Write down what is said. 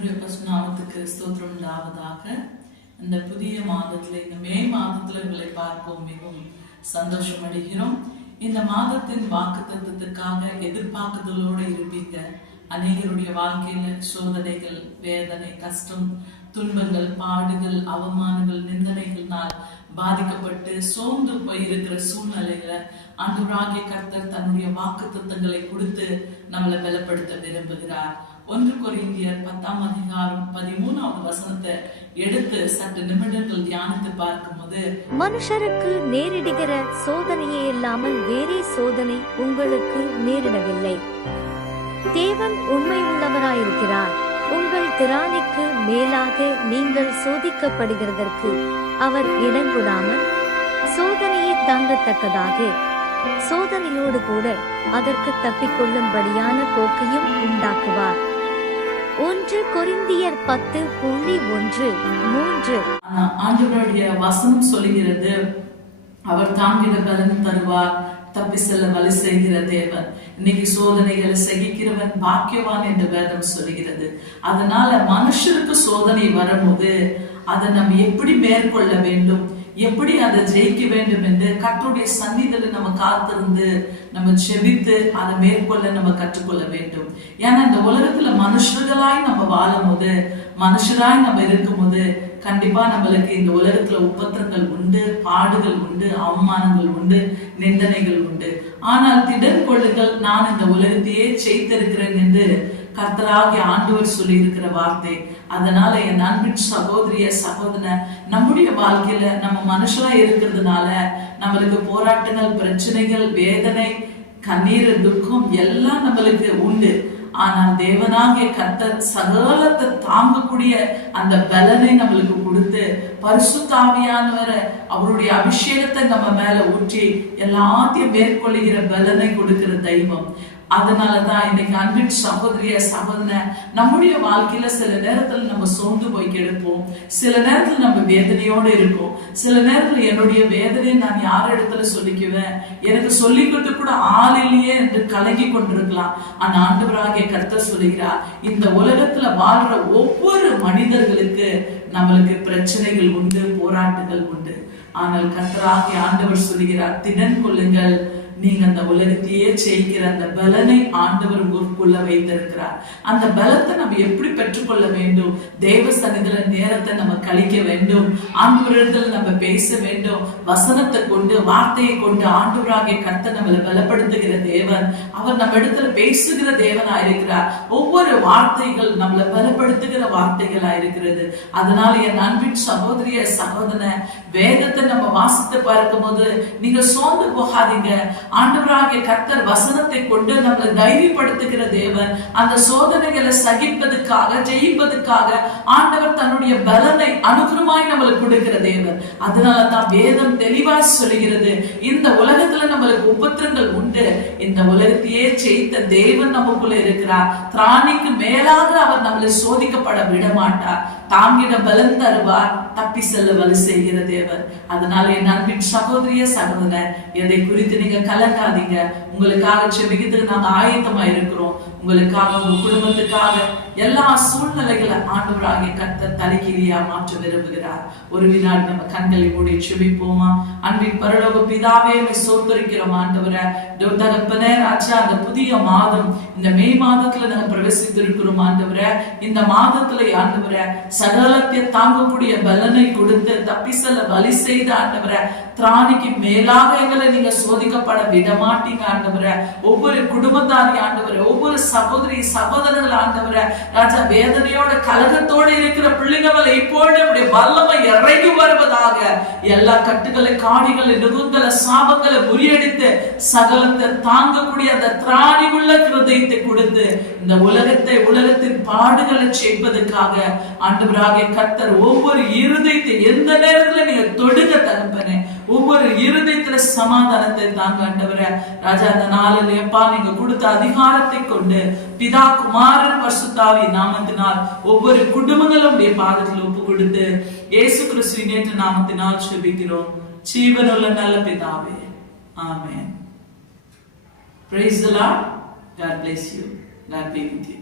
கர்த்தருடைய பரிசுநாமத்துக்கு ஸ்தோத்திரம் உண்டாவதாக. இந்த புதிய மாதத்துல, இந்த மே மாதத்துல உங்களை பார்க்கவும் மிகவும் சந்தோஷம் அடைகிறோம். இந்த மாதத்தின் வாக்குத்தத்தத்துக்காக எதிர்பார்க்குதலோடு இருப்பீங்க. அநேகருடைய வாழ்க்கையில சோதனைகள், வேதனை, கஷ்டம், துன்பங்கள், பாடுகள், அவமானங்கள், நிந்தனைகள்னால் பாதிக்கப்பட்டு சோர்ந்து போயிருக்கிற சூழ்நிலையில ஆண்டவராகிய கர்த்தர் தன்னுடைய வாக்குத்தத்தங்களை கொடுத்து நம்மளை பலப்படுத்த விரும்புகிறார். 1 கொரிந்தியர் 10ஆம் அதிகாரம் 13வது வசனத்தை எடுத்து சற்று நிமிடங்கள் தியானித்து பார்க்கும்போது, மனுஷருக்கு நேரிடுகிற சோதனையே இல்லாமல் வேறே சோதனை உங்களுக்கு நேரிடவில்லை. தேவன் உண்மை உள்ளவராயிருக்கிறார். உங்கள் திராணிக்கு மேலாக நீங்கள் சோதிக்கப்படுகிறதற்கு அவர் இடங்கொடாமல் சோதனையை தாங்கத்தக்கதாக சோதனையோடு கூட அதற்கு தப்பிக்கொள்ளும்படியான போக்கையும் உண்டாக்குவார். 1 கொரிந்தியர் 10:1-3. ஆண்டவருடைய வசனம் சொல்லுகிறது, அவர் தாங்கிட பலன் தருவார், தப்பி செல்ல வழி செய்கிற தேவன். இன்னைக்கு சோதனைகளை சகிக்கிறவன் பாக்கியவான் என்று வேதம் சொல்லுகிறது. அதனால மனுஷருக்கு சோதனை வரும்போது அதை நம்ம எப்படி மேற்கொள்ள வேண்டும், எப்படி அதை ஜெயிக்க வேண்டும் என்று கர்த்தருடைய சந்நிதியில நம்ம காத்திருந்து நம்ம செபித்து அதை மேற்கொள்ள நம்ம கற்றுக்கொள்ள வேண்டும். ஏன்னா இந்த உலகத்துல மனுஷர்களாய் நம்ம வாழும் போது, மனுஷராய் நம்ம இருக்கும் போது கண்டிப்பா நம்மளுக்கு இந்த உலகத்துல உபத்திரங்கள் உண்டு, பாடுகள் உண்டு, அவமானங்கள் உண்டு, நிந்தனைகள் உண்டு. ஆனால் திடன் கொள்ளுங்கள், நான் இந்த உலகத்தையே ஜெயித்திருக்கிறேன் என்று கர்த்தராகிய ஆண்டவர் சொல்லி இருக்கிற வார்த்தை. அதனால என் அன்பின் சகோதரிய சகோதரன், நம்முடைய வாழ்க்கையில நம்ம மனுஷனா இருக்கிறதுனால நம்மளுக்கு போராட்டங்கள், பிரச்சனைகள், வேதனை, கண்ணீர், துக்கம் எல்லாம் நம்மளுக்கு உண்டு. ஆனால் தேவனாகிய கர்த்தர் சகலத்தை தாங்கக்கூடிய அந்த பலனை நம்மளுக்கு கொடுத்து பரிசுத்த ஆவியானவரை, அவருடைய அபிஷேகத்தை நம்ம மேல ஊற்றி எல்லாத்தையும் மேற்கொள்ளுகிற பலனை கொடுக்கிற தெய்வம். அதனாலதான் இன்னைக்கு அன்பின் சகோதரிய சகோதரன், நம்முடைய வாழ்க்கையில சில நேரத்துல நம்ம சோர்ந்து போய் கிடப்போம், சில நேரத்துல நம்ம வேதனையோடு இருப்போம். சில நேரத்துல என்னுடைய வேதனையை நான் யார் இடத்துல சொல்லிக்குவேன், எனக்கு சொல்லிக்கிட்டு கூட ஆள் இல்லையே என்று கலங்கி கொண்டிருக்கலாம். ஆனா ஆண்டவராகிய கர்த்தர் சொல்லுகிறார், இந்த உலகத்துல வாழ்ற ஒவ்வொரு மனிதர்களுக்கு நம்மளுக்கு பிரச்சனைகள் உண்டு, போராட்டங்கள் உண்டு. ஆனால் கர்த்தராகிய ஆண்டவர் சொல்லுகிறார், திடன் கொள்ளுங்கள், நீங்க அந்த உலகத்தையே ஜெயிக்கிற அந்த பலனை ஆண்டவர் உங்களுக்குள்ள வைத்திருக்கிறார். அந்த பலத்தை நம்ம எப்படி பெற்றுக்கொள்ள வேண்டும்? தேவ சன்னிதியில நேரத்தை நம்ம கழிக்க வேண்டும், ஆண்டவரிடத்துல நம்ம பேச வேண்டும். வசனத்தை கொண்டு, வார்த்தையை கொண்டு ஆண்டவராகிய கர்த்தர் நம்மளை பலப்படுத்துகிற தேவன். அவர் நம்ம இடத்துல பேசுகிற தேவனா இருக்கிறார். ஒவ்வொரு வார்த்தைகள் நம்மளை பலப்படுத்துகிற வார்த்தைகளா இருக்கிறது. அதனால என் அன்பின் சகோதரிய சகோதரன், வேதத்தை நம்ம வாசித்து பார்க்கும் போது நீங்க சோர்ந்து போகாதீங்க. ஆண்டவராகிய கர்த்தர் வசனத்தை கொண்டு நம்மளை தைரியப்படுத்துகிற தேவன். அந்த சோதனைகளை சகிப்பதற்காக, ஜெயிப்பதற்காக ஆண்டவர் தன்னுடைய பலனை அனுகிரகமாய் நம்மளுக்கு கொடுக்கிற தேவன். அதனால தான் வேதம் தெளிவாய் சொல்லுகிறது, இந்த உலகத்துல நம்மளுக்கு உபத்திரங்கள் உண்டு, இந்த உலகத்தையே ஜெயித்த தேவன் நமக்குள்ள இருக்கிறார். திராணிக்கு மேலாக அவர் நம்மளை சோதிக்கப்பட விட மாட்டார், தாங்கிட பலன் தருவார், தப்பி செல்ல வழி செய்கிற தேவன். அதனால என் அன்பின் சகோதரிய சகோதரன், எதை குறித்து நீங்க கலங்காதீங்க. உங்களுக்காக செபிக்கிறதுக்கு நாங்க ஆயத்தமா இருக்கிறோம். உங்களுக்காக, உங்க குடும்பத்துக்காக, எல்லா சூழ்நிலைகளை ஆண்டவராகிய கர்த்தர் தலைகீழியா மாற்ற விரும்புகிறார். ஒரு வினாடி நம்ம கண்களை மூடி செபிப்போமா? அன்பின் பரலோக பிதாவே, சோத்தரிக்கிறோம் ஆண்டவரே, தகப்பனே ராஜா, அந்த புதிய மாதம், இந்த மே மாதத்துல நாங்க பிரவேசித்திருக்கிறோம் ஆண்டவரே. இந்த மாதத்துல ஆண்டவரே சகலத்தை தாங்கக்கூடிய பலனை கொடுத்து தப்பி செல்ல வழி செய்த ஆண்டவரே, திராணிக்கு மேலாக எங்களை நீங்க சோதிக்கப்பட விட மாட்டீங்க ஆண்டவரே. ஒவ்வொரு குடும்பத்தாரி ஆண்டவரே, ஒவ்வொரு சகோதரி சகோதரர்கள் ஆண்டவரே ராஜா, வேதனையோட கலகத்தோட இருக்கிற பிள்ளைகளை இப்போது நம்முடைய வல்லமை இறங்கி வருவதாக. எல்லா கட்டுகளை, காடிகளை, நுகங்களை, சாபங்களை முறியடித்து சகலத்தை தாங்கக்கூடிய அந்த திராணி உள்ள கிருதயத்தை கொடுத்து இந்த உலகத்தை, உலகத்தின் பாடுகளை செய்வதற்காக ஆண்டவராகிய கர்த்தர் ஒவ்வொரு இருதயத்தை எந்த நேரத்துல நீங்க தொடுங்க தகப்பனே. ஒவ்வொரு இருதயத்துல சமாதானத்தை தாங்க ஆண்டவரே ராஜா. அந்த நாளில் எப்பா நீங்க கொடுத்த அதிகாரத்தை கொண்டு பிதா, குமாரன், பரிசுத்தாவி நாமத்தினால் ஒவ்வொரு குடும்பங்களும் பாதத்தில் ஒப்பு கொடுத்து இயேசு கிறிஸ்துவின் நேற்று நாமத்தினால் செபிக்கிறோம் ஜீவனுள்ள நல்ல பிதாவே, ஆமென். Praise the Lord. God bless you. God be with you.